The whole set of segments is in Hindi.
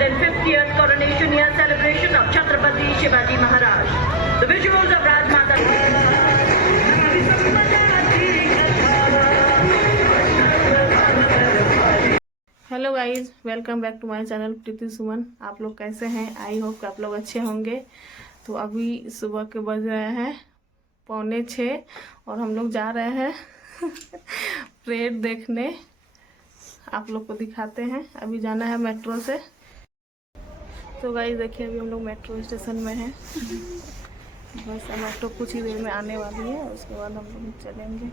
150th coronation year celebration of Chhatrapati Shivaji Maharaj. The visuals of Rajmata. Hello guys, welcome back to my channel Preeti Suman. आप लोग कैसे हैं? आई होप कि आप लोग अच्छे होंगे। तो अभी सुबह के बज रहे हैं 5:45 और हम लोग जा रहे हैं परेड देखने। आप लोग को दिखाते हैं। अभी जाना है मेट्रो से। तो गाइज देखिए, अभी हम लोग मेट्रो स्टेशन में हैं। बस मेट्रो कुछ ही देर में आने वाली है, उसके बाद हम लोग चलेंगे।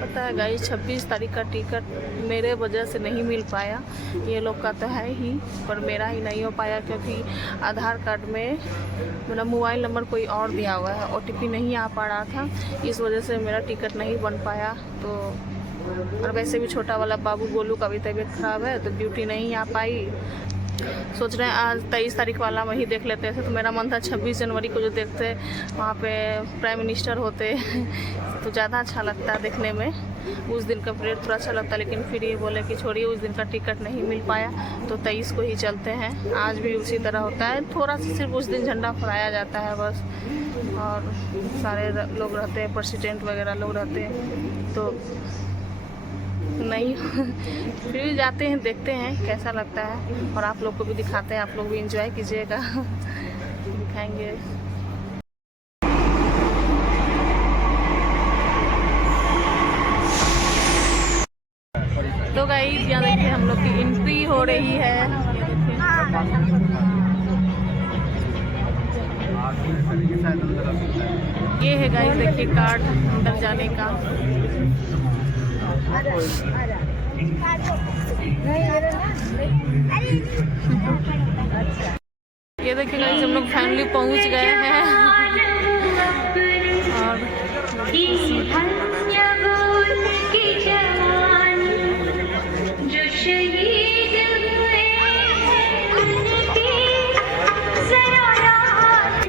पता है गाइस, 26 तारीख का टिकट मेरे वजह से नहीं मिल पाया। ये लोग का तो है ही, पर मेरा ही नहीं हो पाया क्योंकि आधार कार्ड में मेरा मोबाइल नंबर कोई और दिया हुआ है। OTP नहीं आ पा रहा था, इस वजह से मेरा टिकट नहीं बन पाया। तो और वैसे भी छोटा वाला बाबू गोलू का भी तबीयत ख़राब है, तो ड्यूटी नहीं आ पाई। सोच रहे हैं आज 23 तारीख वाला वही देख लेते थे। तो मेरा मन था 26 जनवरी को जो देखते वहाँ पे प्राइम मिनिस्टर होते तो ज़्यादा अच्छा लगता है देखने में। उस दिन का परेड थोड़ा अच्छा लगता, लेकिन फिर ये बोले कि छोड़िए, उस दिन का टिकट नहीं मिल पाया, तो 23 को ही चलते हैं। आज भी उसी तरह होता है, थोड़ा सा सिर्फ उस दिन झंडा फहराया जाता है बस, और सारे लोग रहते हैं, प्रेसिडेंट वगैरह लोग रहते हैं, तो नहीं फिर भी जाते हैं, देखते हैं कैसा लगता है और आप लोग को भी दिखाते हैं। आप लोग भी एंजॉय कीजिएगा, दिखाएंगे। तो गाइस यहाँ देखिए, हम लोग की एंट्री हो रही है। ये है गाइस, देखिए कार्ड अंदर जाने का। ये देखिए गाइस, हम लोग फाइनली पहुंच गए हैं और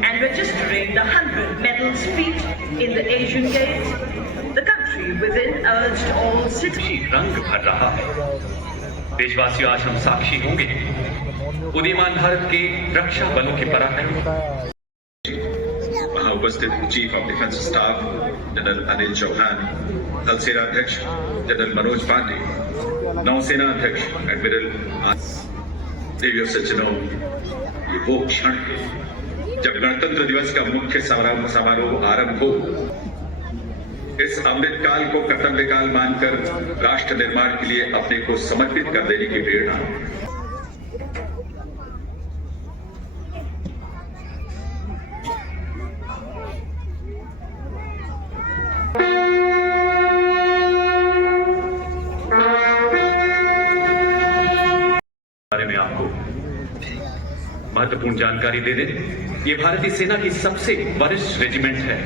And registering the 100 medals feat in the Asian Games, the country within urged all citizens. रंग भर रहा है। देशवासियों, आज हम साक्षी होंगे उदीयमान भारत के रक्षा बलों की पराक्रम। वहाँ उपस्थित chief of defence staff general Anil Chauhan, थल सेना अध्यक्ष जनरल मनोज पांडे, नौसेना अध्यक्ष एडमिरल देवियों सज्जनों, ये वो क्षण है जब गणतंत्र दिवस का मुख्य समारोह आरंभ हो। इस अमृत काल को कर्तव्य काल मानकर राष्ट्र निर्माण के लिए अपने को समर्पित कर देने की प्रेरणा। बारे में आपको महत्वपूर्ण जानकारी दे दें, ये भारतीय सेना की सबसे वरिष्ठ रेजिमेंट है।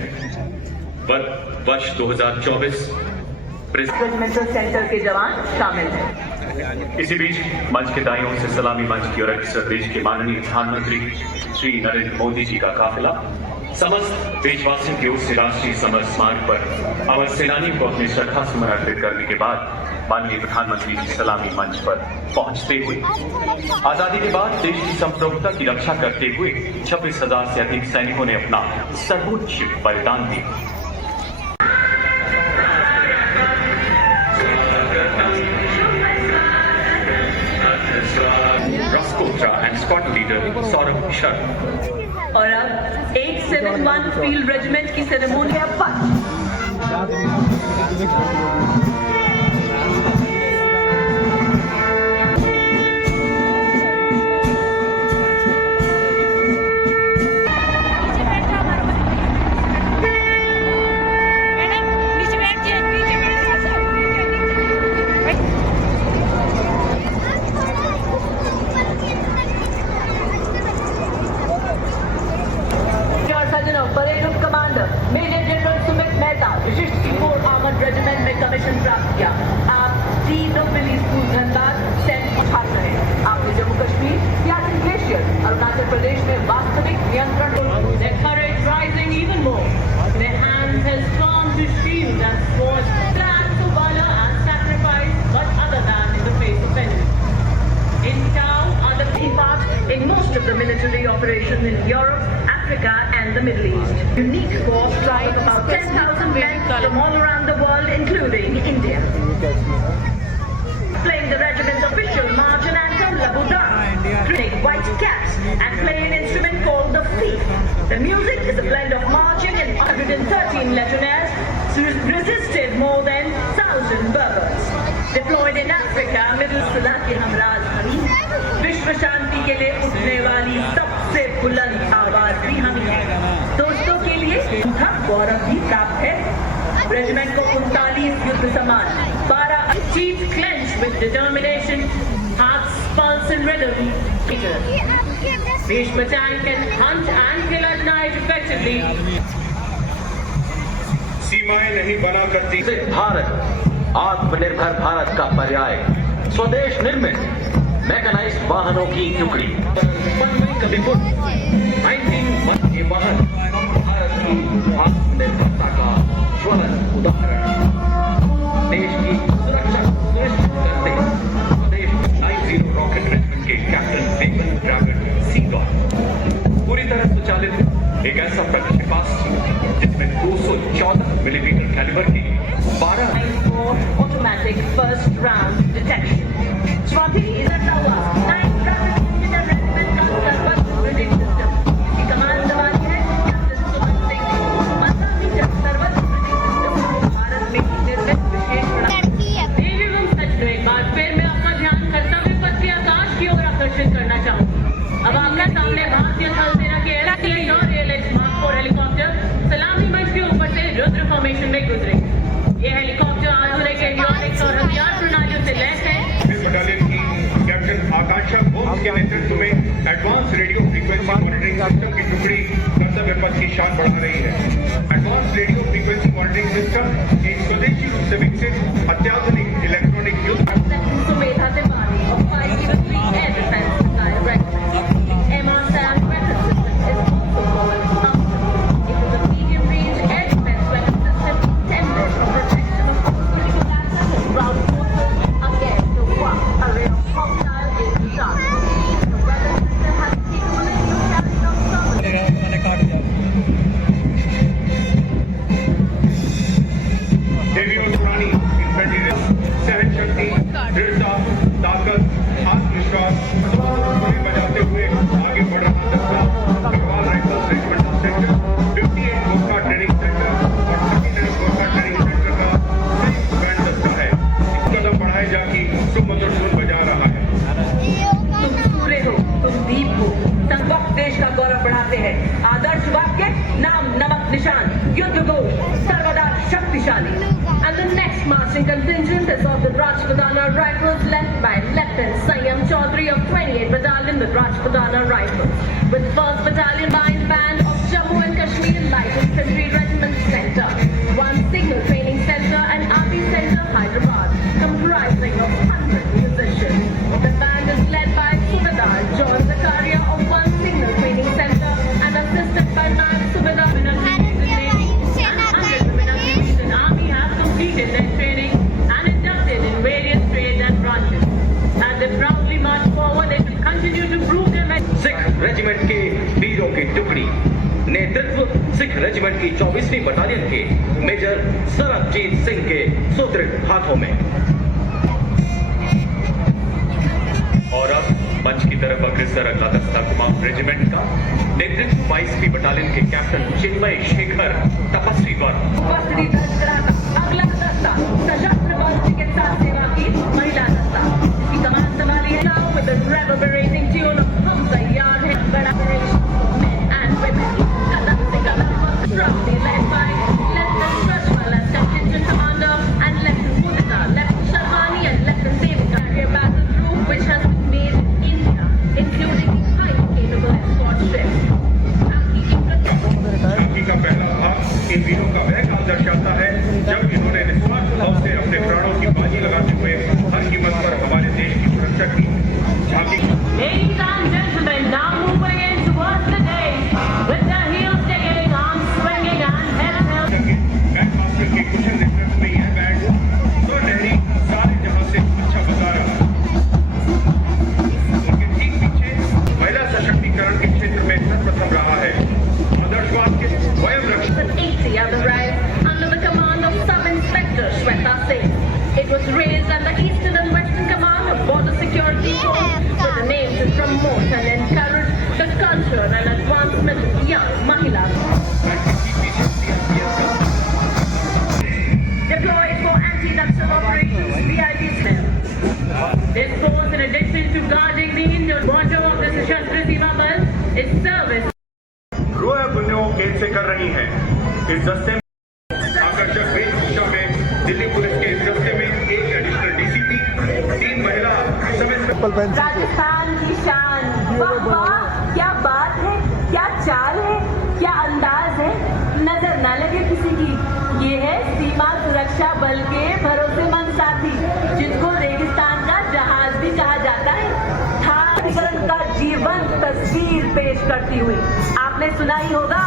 वर्ष 2024 रेजिमेंटल सेंटर के जवान शामिल हैं। इसी बीच मंच के दाईं ओर से सलामी मंच की ओर अग्रसर देश के माननीय प्रधानमंत्री श्री नरेंद्र मोदी जी का काफिला समस्त देशवासियों की ओर से राष्ट्रीय समर स्मारक पर अमर सेनानियों को अपनी श्रद्धा सुमन अर्पित करने के बाद माननीय प्रधानमंत्री जी सलामी मंच पर पहुंचते हुए आजादी के बाद देश की संप्रभुता की रक्षा करते हुए 26,000 से अधिक सैनिकों ने अपना सर्वोच्च बलिदान दिया। And squadron leader Saurabh Sharma. और अब 871 फील्ड रेजिमेंट की सेरेमोनी पर parade commander major general Sumit Mehta विशिष्ट सीपोर आर्मर्ड रेजिमेंट में कमीशन प्राप्त किया। आप TW स्कूल धनबाद सेंट छात्र हैं। आपने जम्मू कश्मीर, सियाचिन ग्लेशियर, अरुणाचल प्रदेश में वास्तविक नियंत्रण। Their courage rising even more. Their hands held firm to shield and swords. Acts of valor and sacrifice, but other than in the face of enemy. In town, under the operations in Europe, Africa, and the Middle East. Unique force of about 10,000 men from all around the world, including India. Playing the regiment's official march and anthem, La Budan, creating white caps and play an instrument called the fife. The music is a blend of marching and 113 legionnaires resisted more than 1,000 Berbers. Deployed in Africa, Middle Sudan के हमराज हमी, विश्व शांति के लिए उठने वाली सबसे बुलंद आवाज भी हमी है। दोस्तों के लिए उनका गौरव भी प्राप्त है। रेजिमेंट को 39 युद्ध सम्मान, 12 teeth clenched with determination, hearts pulse and rhythm. Bhishma Tank can hunt and kill at night effectively. सीमाएं नहीं बना करती भारत आत्मनिर्भर भारत का पर्याय, स्वदेश निर्मित मैकेनाइज्ड वाहनों की टुकड़ी, कबीपुर 19 के वाहन भारत की आत्मनिर्भरता का ज्वलंत उदाहरण। देश की सुरक्षा सुनिश्चित करते स्वदेश 90 रॉकेट रेजिमेंट के कैप्टन बेबन ड्रैगन सीगॉल पूरी तरह सुचालित एक ऐसा प्रक्षेपास्त्र जिसमें 214 मिलीमीटर कैलिबर की 12 automatic first round detection. Swati is a tower. 9 rapid engine regiment का सर्वोच्च ब्रिटिश सिस्टम की कमान दवानी है कैप्टन सुमन सिंह। 15 मीटर सर्वोच्च ब्रिटिश सिस्टम भारत में निर्मित विशेष प्रणाली। एक बार फिर मैं आपका ध्यान कर्तव्य पथ के आकाश की ओर आकर्षित करना चाहूँगा। अब आपके सामने भारतीय थल सेना के एयरफील्ड और ALH Mark 4 हेलीकॉप्टर सलामी मंच के ऊपर से रुद्र फॉर्मेशन में गुजरे। ये हेलीकॉप्टर आधुनिक एवियोनिक्स और हथियार प्रणालियों से लैस है। बटालियन की कैप्टन आकांक्षा घोष के नेतृत्व में advance radio frequency monitoring system की टुकड़ी कर्तव्य पथ की शान बढ़ा रही है। Advance radio frequency monitoring system एक स्वदेशी रूप से विकसित अत्याधुनिक इलेक्ट्रॉनिक युद्ध Sumedha Tiwari of 503 Air Defense Direct MR-SAM weapon system is also called Amrut. It is a medium-range air defense weapon system intended for protection of coastal assets and ground forces against a wide array of hostile aerial targets. The weapon system has the capability of carrying out some देवी और पुरानी इन्फेंट्री सहन शक्ति, दृढ़ता, ताकत, आत्मविश्वास बजाते हुए आगे बढ़ रहा दस्ता Garhwal rifles regimental centre 58 Gorkha training centre और 39 गोरखा ट्रेनिंग सेंटर का संयुक्त बैंड दस्ता है। इस कदम बढ़ाए जाके सुमधुर धुन बजा रहा है। तुम सूर्य हो, तुम दीप हो, सब वक्त देश का गौरव बढ़ाते हैं। आदर्श वाक्य, नाम नमक निशान, युद्ध घोष, सर्वदा शक्तिशाली। And the next marching contingent is of the Rajputana Rifles led by Lieutenant Sanyam Chaudhary of 28th Battalion with Rajputana Rifles, with 1st Battalion Band of Jammu and Kashmir Light Infantry Regiment Center, 1 Signal Training Center and Army Center Hyderabad, comprising of 100 musicians. The band is led by Subedar John Zakaria of 1 Signal Training Center and assisted by 9 Subedar Army have completed their training and inducted in various trades and branches. As they proudly march forward, they will continue to prove their Sikh regiment के वीरों की टुकड़ी, नेतृत्व सिख रेजिमेंट की 24वीं बटालियन के मेजर सरबजीत सिंह के सुदृढ़ हाथों में। और अब मंच की तरफ अग्रसर अगला दस्ता कुमाऊं रेजिमेंट का नेतृत्व 22वीं बटालियन के कैप्टन चिन्मय शेखर तपस्वी पर। उपस्थिति दर्ज कराता अगला दस्ता सशस्त्र बल चिकित्सा सेवा की महिला दस्ता, इसकी कमान संभाली है now with the reverberating tune of Hamza Yaar है बड़ा men and women conducting a proudly led by Lieutenant Rajwala as contingent commander and Lieutenant Mudita, Lieutenant Sharmani and Lieutenant Devika. A battle group which has been made in India, including highly capable escort ships. झांकी का पहला भाग इन वीरों का वह काल दर्शाता है जब इन्होंने निस्वार्थ भाव से अपने प्राणों की बाजी लगाते हुए हर कीमत पर हमारे देश की सुरक्षा की। झांकी and encourage the culture and advancement of young Mahilas. Deployed for anti-Naxal operations, VIP cell. This force, in addition to guarding the Indian border of the Sashastra Seema Bal, is service. रोया पुण्यों केंद्र से कर रही हैं। इस दस्ते में आकर्षक वेशभूषा में दिल्ली पुलिस के इस दस्ते में एक एडिशनल डीसीपी, 3 महिला सब इंस्पेक्टर। राजस्थान की शान, वाह वाह, क्या बात है, क्या चाल है, क्या अंदाज है, नजर न लगे किसी की। ये है सीमा सुरक्षा बल के भरोसेमंद साथी, जिनको रेगिस्तान का जहाज भी कहा जाता है। थाईलैंड का जीवंत तस्वीर पेश करती हुई आपने सुना ही होगा,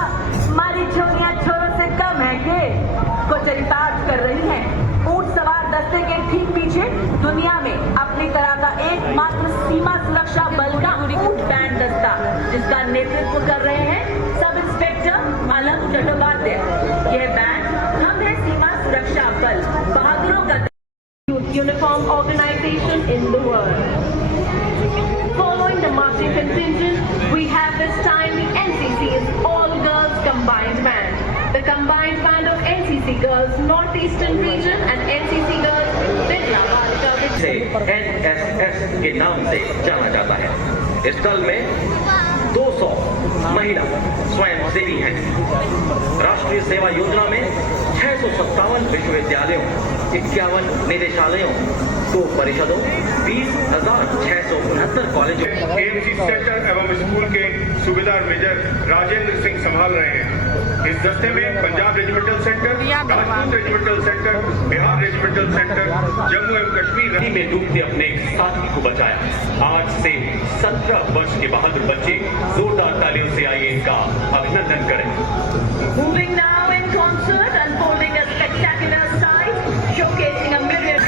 हमारी छोरियां छोरों से कम है के को चरितार्थ कर रही हैं। ऊंट सवार दस्ते के ठीक पीछे दुनिया में अपनी तरह का एकमात्र सीमा सुरक्षा बल का ऊंट बैंड दस्ता, जिसका नेतृत्व कर रहे हैं सब इंस्पेक्टर अलग चट्टोपाध्याय। यह बैंड हम है सीमा सुरक्षा बल, बहादुरों का uniform organisation in the world. Following the marching contingent, we have this time the NCC's all-girls combined band. The combined band of NCC girls Northeastern region and NCC girls Birla Balika से NSS के नाम से जाना जाता है। इस दल में 200 महिला स्वयंसेवी हैं। राष्ट्रीय सेवा योजना में 657 विश्वविद्यालयों, 51 निदेशालयों, 2 परिषदों, 20,669 कॉलेजों। एएमसी सेंटर एवं स्कूल के सूबेदार मेजर राजेंद्र सिंह संभाल रहे हैं। इस दस्ते में Punjab regimental centre, Rajput regimental centre, Bihar regimental centre, Jammu एवं कश्मीर नदी में डूबते अपने एक साथी को बचाया। आज से 17 वर्ष के बहादुर बच्चे जोरदार तालियों से आइए इनका अभिनंदन करें। Moving now in concert, unfolding a spectacular sight, showcasing a myriad.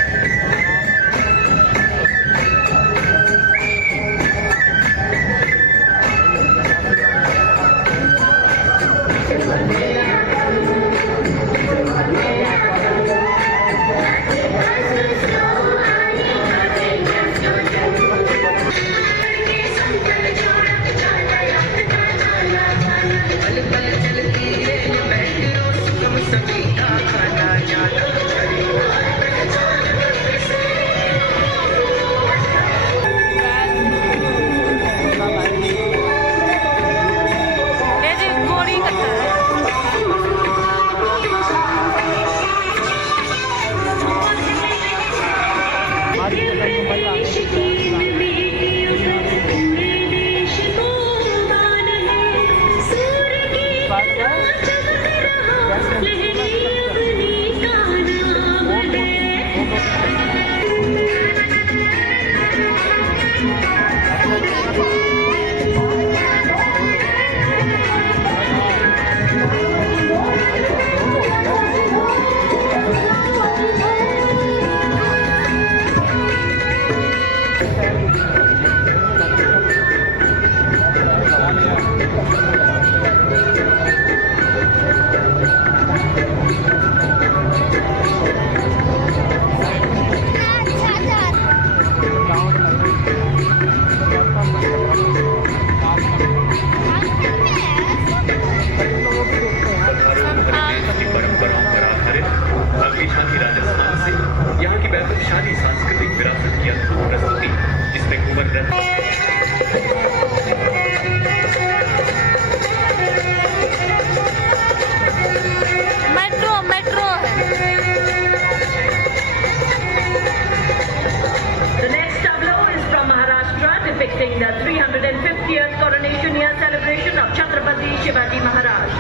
depicting the 350th coronation year celebration of Chhatrapati Shivaji Maharaj.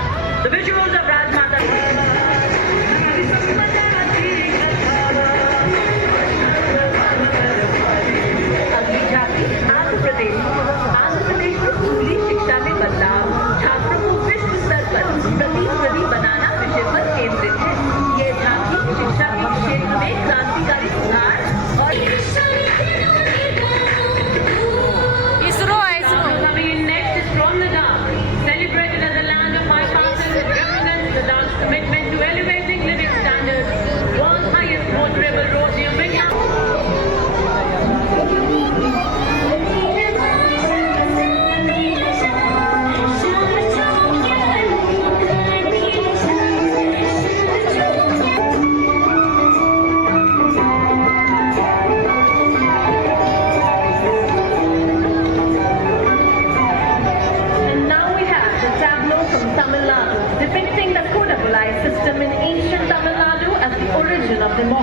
The visuals of Rajmata. अगली झांकी आंध्र प्रदेश में स्कूली शिक्षा में बदलाव, छात्रों को विश्व स्तर पर प्रतिस्पर्धी बनाना विषय पर केंद्रित है। ये झांकी शिक्षा के क्षेत्र में क्रांतिकारी सुधार और coming in next is from the dance, celebrated as the land of high fashion, with reverence, the dance commitment.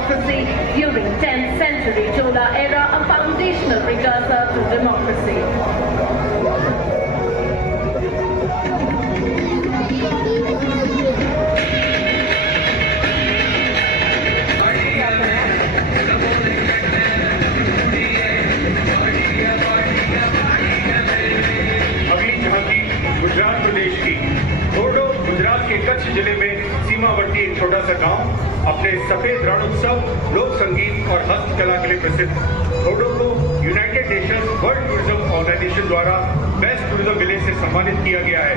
democracy during 10th century Chola era, a foundational precursor to democracy. अगली झांकी गुजरात प्रदेश की होडो गुजरात के कच्छ जिले में सीमावर्ती एक छोटा सा गांव अपने सफेद रण उत्सव, लोक संगीत और हस्तकला के लिए प्रसिद्ध। होडो को United Nations World Tourism Organisation द्वारा बेस्ट टूरिज्म विलेज से सम्मानित किया गया है।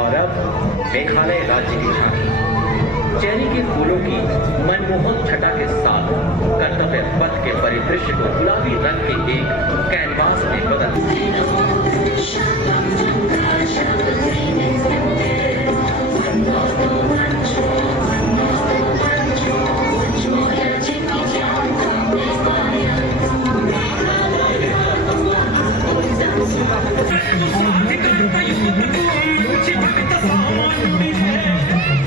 और अब मेघालय राज्य की झांकी चेरी के फूलों की मनमोहक छटा के साथ कर्तव्य पथ के परिदृश्य को गुलाबी रंग के एक कैनवास में बदल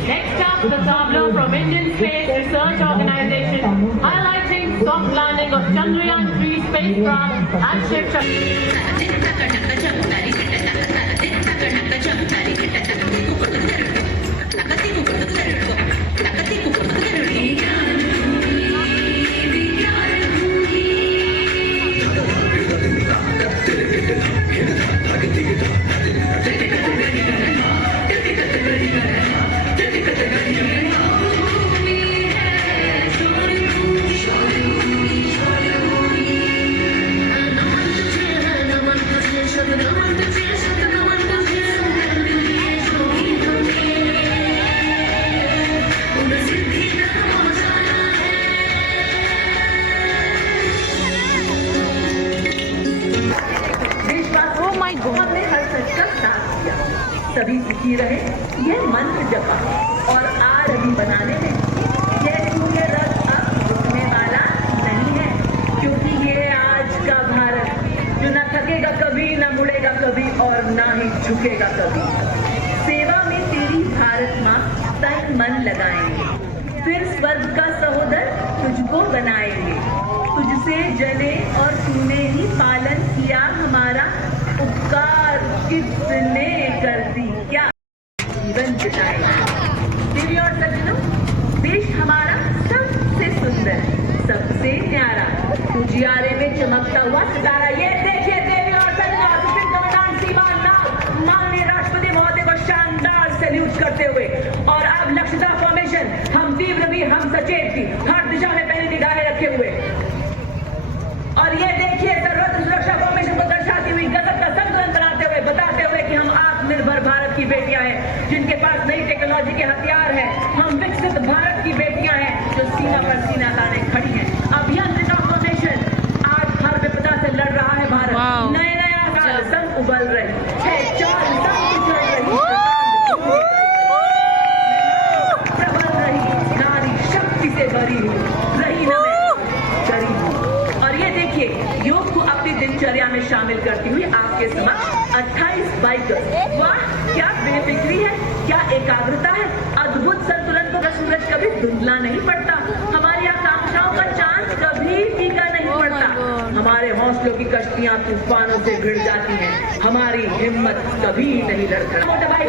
Next up, the tableau from Indian Space Research Organization, highlighting soft landing of Chandrayaan-3 spacecraft at Shiv हमने हर सच का साथ किया, सभी सुखी रहे, यह मंत्र जपा और आज अभी बनाने में यह सूर्य रथ अब रुकने वाला नहीं है, क्योंकि ये आज का भारत जो न थकेगा कभी, न मुड़ेगा कभी और न ही झुकेगा कभी। सेवा में तेरी भारत माँ तन मन लगाएंगे, फिर स्वर्ग का सहोदर तुझको बनाएंगे। तुझसे जले और तूने ही पालन किया हमारा, उपकार किसने कर दी क्या जीवन बिताएगा। देवी और सज्जनों, देश हमारा सबसे सुंदर, सबसे न्यारा, उजियारे में चमकता हुआ सितारा। ये देखिए देवी और सज्जनों, असिस्टेंट कमांडेंट सीमा नाग माननीय राष्ट्रपति महोदय को शानदार सैल्यूट करते हुए। और अब लक्ष्यता फॉर्मेशन, हम तीव्र भी, हम सचेत भी, हर दिशा में पहले निगाहें रखे हुए। और ये देखिए सर्वत्र सुरक्षा फॉर्मेशन को दर्शाती हुई गजब का संतुलन बनाते हुए, बताते हुए कि हम आत्मनिर्भर भारत की बेटियां हैं जिनके पास नई टेक्नोलॉजी के हथियार हैं। हम विकसित भारत की बेटियां हैं जो सीमा पर सीना ताने खड़ी हैं। अभियंत्रिका फॉर्मेशन, आज हर विपदा से लड़ रहा है भारत। नए नए आकार संग उबल रही है, चाल संग उछल रही, प्रबल रही, नारी शक्ति से भरी हुई रही न मैं डरी हूँ। और ये देखिए योग को अपनी दिनचर्या में शामिल करती हुई आपके समक्ष 28 बाइकर्स। वाह, क्या बेफिक्री है, क्या एकाग्रता है, अद्भुत संतुलन। तो सूरज कभी धुंधला नहीं पड़ता, हमारी आकांक्षाओं का चांद कभी फीका नहीं पड़ता, हमारे हौसलों की कश्तियां तूफानों से भिड़ जाती हैं, हमारी हिम्मत कभी नहीं लड़खड़ाती।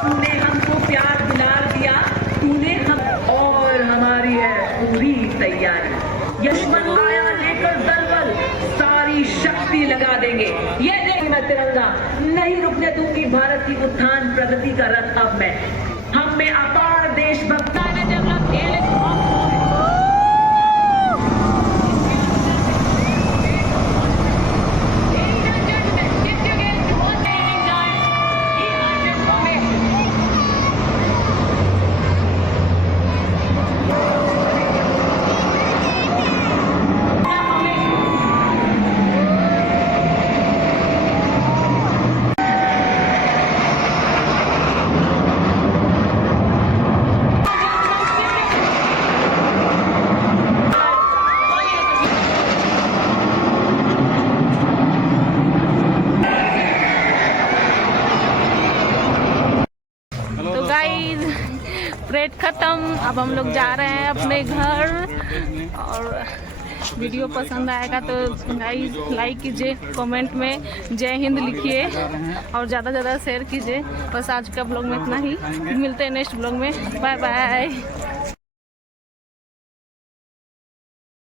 तूने हमको प्यार दुलार दिया, तूने हम, और हमारी है पूरी तैयारी। यशमन आया लेकर दलबल, सारी शक्ति लगा देंगे। ये देख मैं तिरंगा नहीं रुकने दूंगी, भारत की उत्थान प्रगति का रथ अब मैं, हम में अपार देशभक्ति ने डेवलप अब हम लोग जा रहे हैं अपने घर। और वीडियो पसंद आएगा तो गाइस लाइक कीजिए, कमेंट में जय हिंद लिखिए और ज़्यादा से ज़्यादा शेयर कीजिए। बस आज का ब्लॉग में इतना ही, मिलते हैं नेक्स्ट ब्लॉग में। Bye bye.